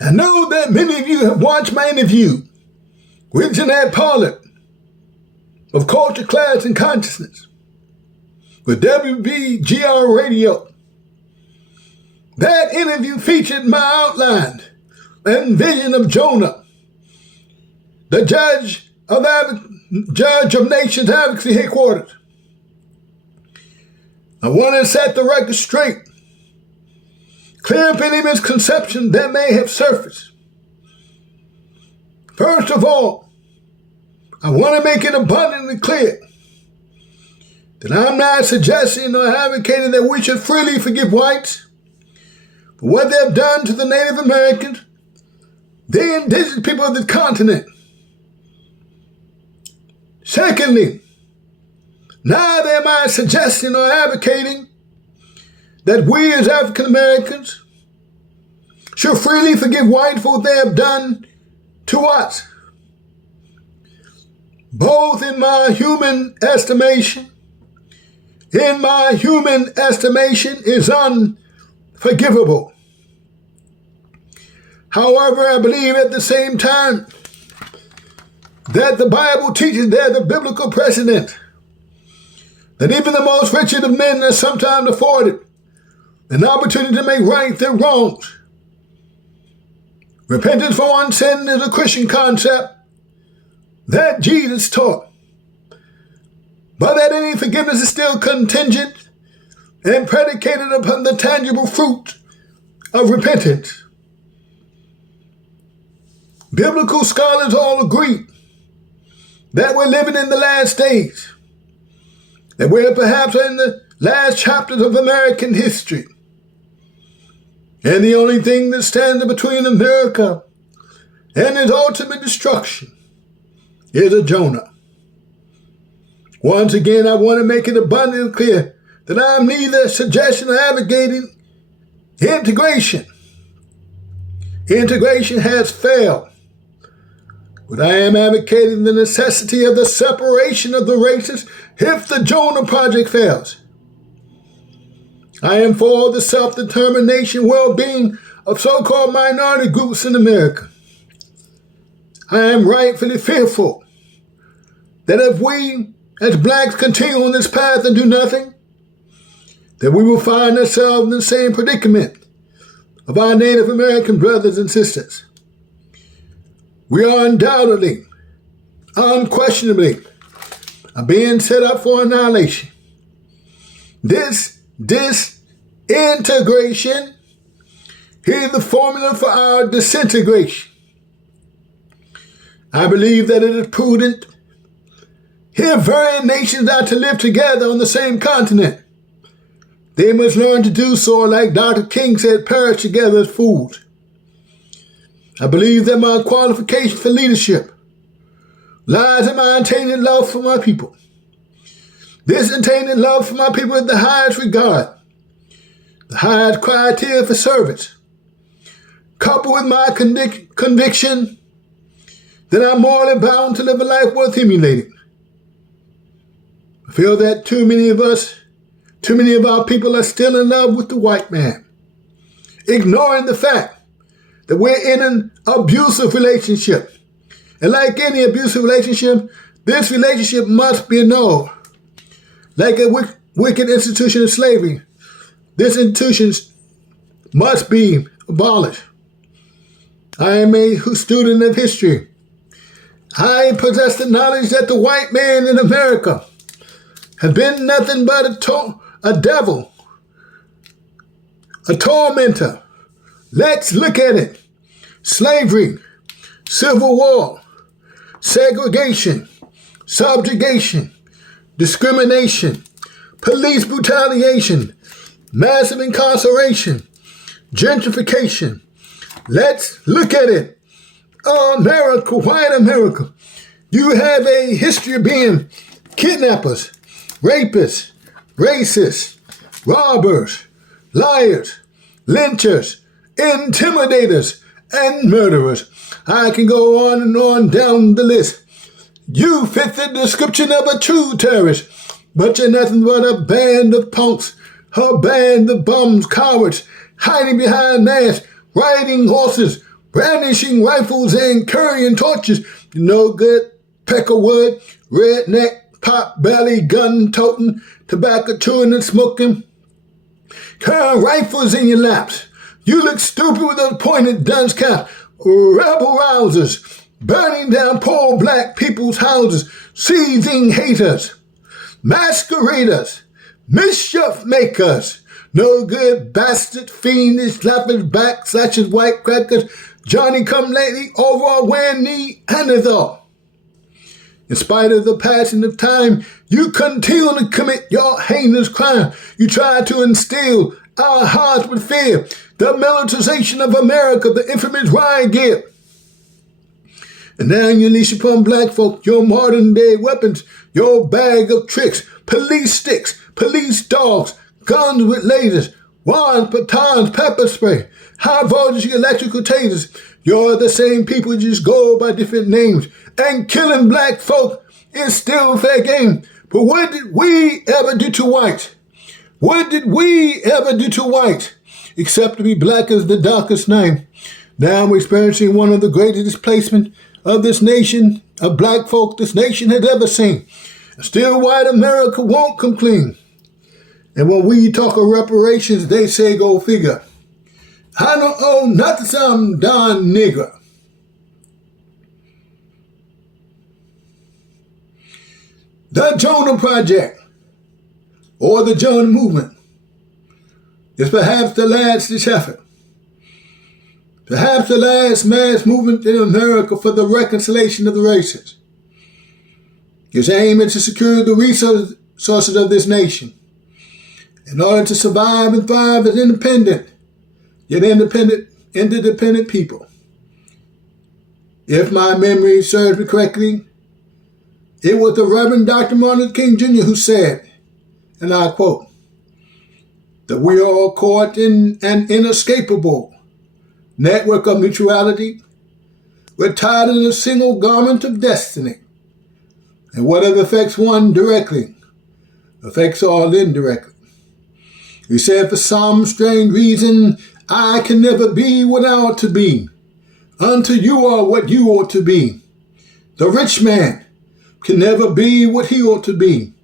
I know that many of you have watched my interview with Jeanette Pollard of Culture, Class, and Consciousness with WBGR Radio. That interview featured my outline and vision of Jonah, the judge of Nations Advocacy Headquarters. I want to set the record straight, clear up any misconceptions that may have surfaced. First of all, I want to make it abundantly clear that I'm not suggesting or advocating that we should freely forgive whites for what they have done to the Native Americans, the indigenous people of the continent. Secondly, neither am I suggesting or advocating that we as African Americans should freely forgive whites for what they have done to us. Both in my human estimation is unforgivable. However, I believe at the same time that the Bible teaches there's a biblical precedent that even the most wretched of men are sometimes afforded an opportunity to make right their wrongs. Repentance for one sin is a Christian concept that Jesus taught, but that any forgiveness is still contingent and predicated upon the tangible fruit of repentance. Biblical scholars all agree that we're living in the last days, that we're perhaps in the last chapters of American history. And the only thing that stands between America and its ultimate destruction is a Jonah. Once again, I want to make it abundantly clear that I'm neither suggesting or advocating integration. Integration has failed. But I am advocating the necessity of the separation of the races if the Jonah Project fails. I am for the self-determination well-being of so-called minority groups in America. I am rightfully fearful that if we as blacks continue on this path and do nothing, that we will find ourselves in the same predicament of our Native American brothers and sisters. We are undoubtedly, unquestionably, being set up for annihilation. This disintegration is the formula for our disintegration. I believe that it is prudent if varying nations are to live together on the same continent. They must learn to do so, like Dr. King said, perish together as fools. I believe that my qualification for leadership lies in maintaining love for my people. This maintaining love for my people is the highest regard, the highest criteria for service, coupled with my conviction that I'm morally bound to live a life worth emulating. I feel that too many of our people are still in love with the white man, ignoring the fact that we're in an abusive relationship. And like any abusive relationship, this relationship must be annulled. Like a wicked institution of slavery, this institution must be abolished. I am a student of history. I possess the knowledge that the white man in America has been nothing but a devil, a tormentor. Let's look at it. Slavery, civil war, segregation, subjugation, discrimination, police brutality, massive incarceration, gentrification. Let's look at it. America, white America, you have a history of being kidnappers, rapists, racists, robbers, liars, lynchers, intimidators, and murderers. I can go on and on down the list. You fit the description of a true terrorist, but you're nothing but a band of punks, a band of bums, cowards, hiding behind masks, riding horses, brandishing rifles and carrying torches. No good peckerwood, redneck, pot belly, gun toting, tobacco chewing and smoking, carrying rifles in your laps. You look stupid with those pointed guns caps. Rebel rousers, burning down poor black people's houses, seething haters, masqueraders, mischief makers, no good bastard, fiendish, slappers, back, slashers, white crackers, Johnny come lately, overall wearing knee, Anethor. In spite of the passing of time, you continue to commit your heinous crime. You try to instill our hearts with fear, the militarization of America, the infamous riot gear. And now you unleash upon black folk your modern day weapons, your bag of tricks, police sticks, police dogs, guns with lasers, wands, batons, pepper spray, high voltage electrical tasers. You're the same people, just go by different names. And killing black folk is still fair game. But what did we ever do to whites? What did we ever do to whites? Except to be black as the darkest night. Now we're experiencing one of the greatest displacement of this nation, of black folk this nation has ever seen. Still white America won't come clean. And when we talk of reparations, they say go figure. I don't owe nothing to some darn nigger. The Jonah Project, or the Jonah Movement, is perhaps the last ditch effort. Perhaps the last mass movement in America for the reconciliation of the races. Its aim is to secure the resources of this nation in order to survive and thrive as independent, yet interdependent people. If my memory serves me correctly, it was the Reverend Dr. Martin Luther King Jr. who said, and I quote, that we are all caught in an inescapable network of mutuality. We're tied in a single garment of destiny. And whatever affects one directly affects all indirectly. He said, for some strange reason, I can never be what I ought to be, until you are what you ought to be. The rich man can never be what he ought to be,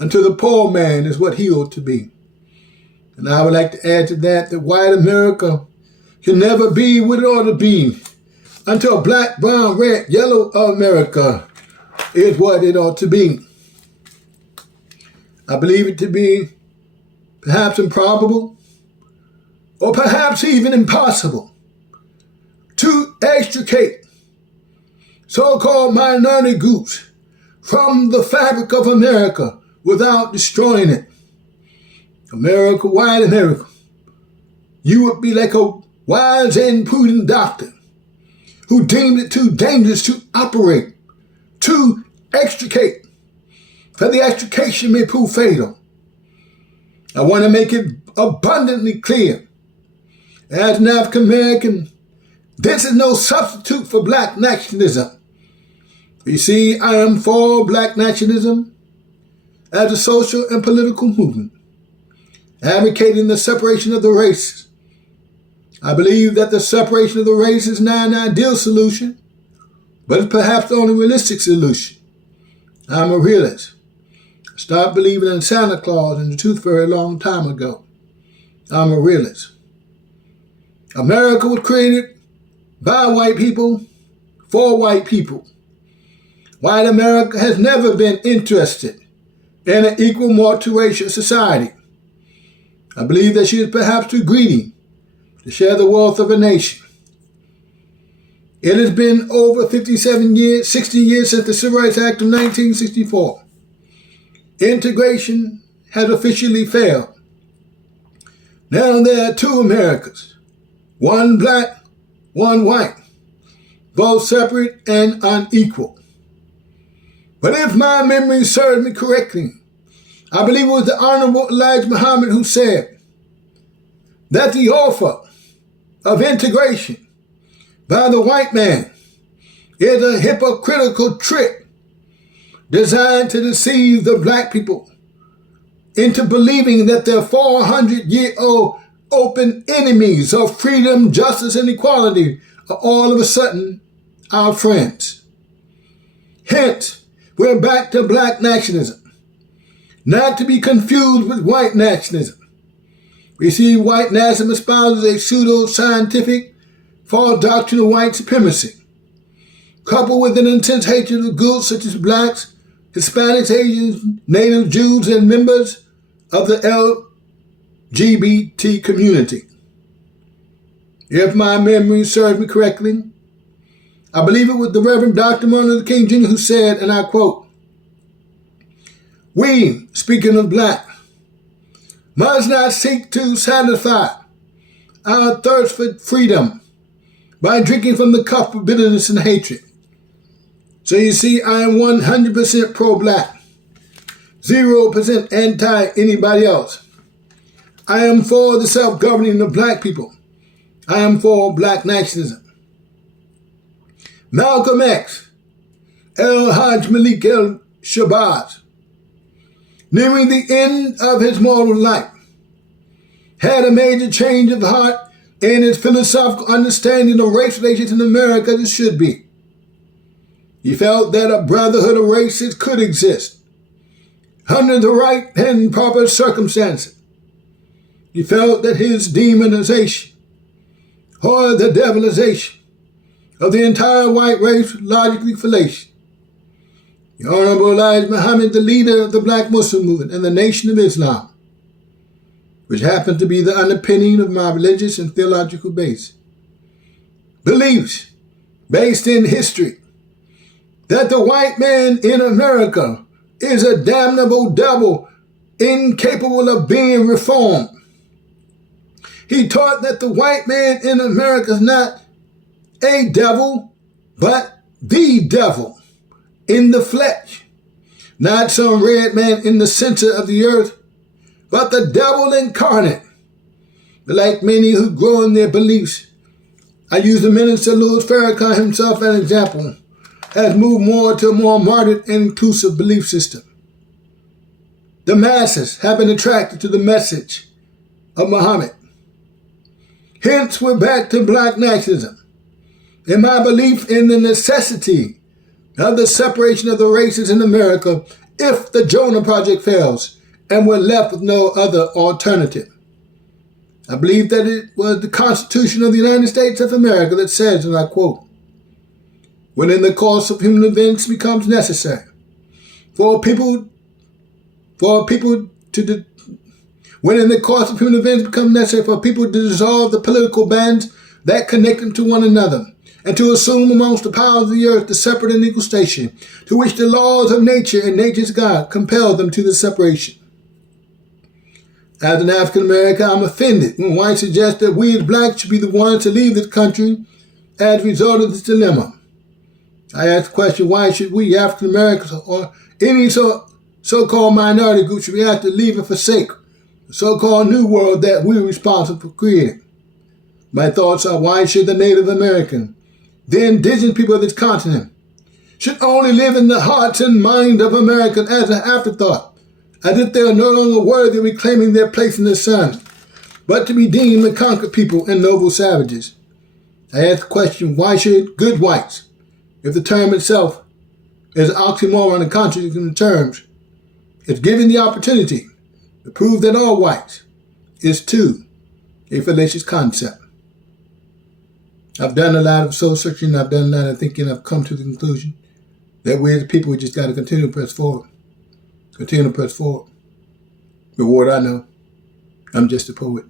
until the poor man is what he ought to be. And I would like to add to that white America can never be what it ought to be, until black, brown, red, yellow America is what it ought to be. I believe it to be perhaps improbable, or perhaps even impossible, to extricate so-called minority groups from the fabric of America without destroying it. America, white America, you would be like a wise and prudent doctor who deemed it too dangerous to operate, to extricate, for the extrication may prove fatal. I want to make it abundantly clear, as an African American, this is no substitute for black nationalism. You see, I am for black nationalism as a social and political movement, advocating the separation of the races. I believe that the separation of the races is not an ideal solution, but it's perhaps the only realistic solution. I'm a realist. I stopped believing in Santa Claus and the Tooth Fairy a long time ago. I'm a realist. America was created by white people, for white people. White America has never been interested in an equal multiracial society. I believe that she is perhaps too greedy to share the wealth of a nation. It has been over 57 years, 60 years since the Civil Rights Act of 1964. Integration has officially failed. Now there are two Americas, one black, one white, both separate and unequal. But if my memory serves me correctly, I believe it was the Honorable Elijah Muhammad who said that the offer of integration by the white man is a hypocritical trick designed to deceive the black people into believing that they're 400-year-old open enemies of freedom, justice, and equality are all of a sudden our friends. Hence, we're back to black nationalism, not to be confused with white nationalism. We see white nationalism espouses a pseudo-scientific false doctrine of white supremacy, coupled with an intense hatred of groups such as blacks, Hispanics, Asians, Native Jews, and members of the LGBT community. If my memory serves me correctly, I believe it was the Reverend Dr. Martin Luther King Jr. who said, and I quote, "We, speaking of black, must not seek to satisfy our thirst for freedom by drinking from the cup of bitterness and hatred." So you see, I am 100% pro-black, 0% anti-anybody else. I am for the self-governing of black people. I am for black nationalism. Malcolm X, El-Hajj Malik El-Shabazz, nearing the end of his mortal life, had a major change of heart in his philosophical understanding of race relations in America as it should be. He felt that a brotherhood of races could exist under the right and proper circumstances. He felt that his demonization or the devilization of the entire white race was logically fallacious. The Honorable Elijah Muhammad, the leader of the Black Muslim movement and the Nation of Islam, which happened to be the underpinning of my religious and theological base, beliefs based in history that the white man in America is a damnable devil incapable of being reformed. He taught that the white man in America is not a devil, but the devil in the flesh. Not some red man in the center of the earth, but the devil incarnate. Like many who grow in their beliefs, I use the minister Louis Farrakhan himself as an example, has moved more to a more modern and inclusive belief system. The masses have been attracted to the message of Muhammad. Hence, we're back to black nationalism and my belief in the necessity of the separation of the races in America if the Jonah Project fails and we're left with no other alternative. I believe that it was the Constitution of the United States of America that says, and I quote, "When in the course of human events becomes necessary for people to dissolve the political bands that connect them to one another, and to assume amongst the powers of the earth the separate and equal station to which the laws of nature and nature's God compel them to the separation. As an African American, I'm offended when whites suggest that we as blacks should be the ones to leave this country as a result of this dilemma. I ask the question, why should we, African Americans, or any so-called minority group, should we have to leave and forsake the so-called new world that we're responsible for creating? My thoughts are, why should the Native American, the indigenous people of this continent, should only live in the hearts and mind of Americans as an afterthought, as if they are no longer worthy of reclaiming their place in the sun, but to be deemed a conquered people and noble savages? I ask the question, why should good whites, if the term itself is an oxymoron and contradicting the terms, is given the opportunity to prove that all whites is too a fallacious concept? I've done a lot of soul searching, I've done a lot of thinking, I've come to the conclusion that we as a people, we just got to continue to press forward. Continue to press forward. But what I know, I'm just a poet.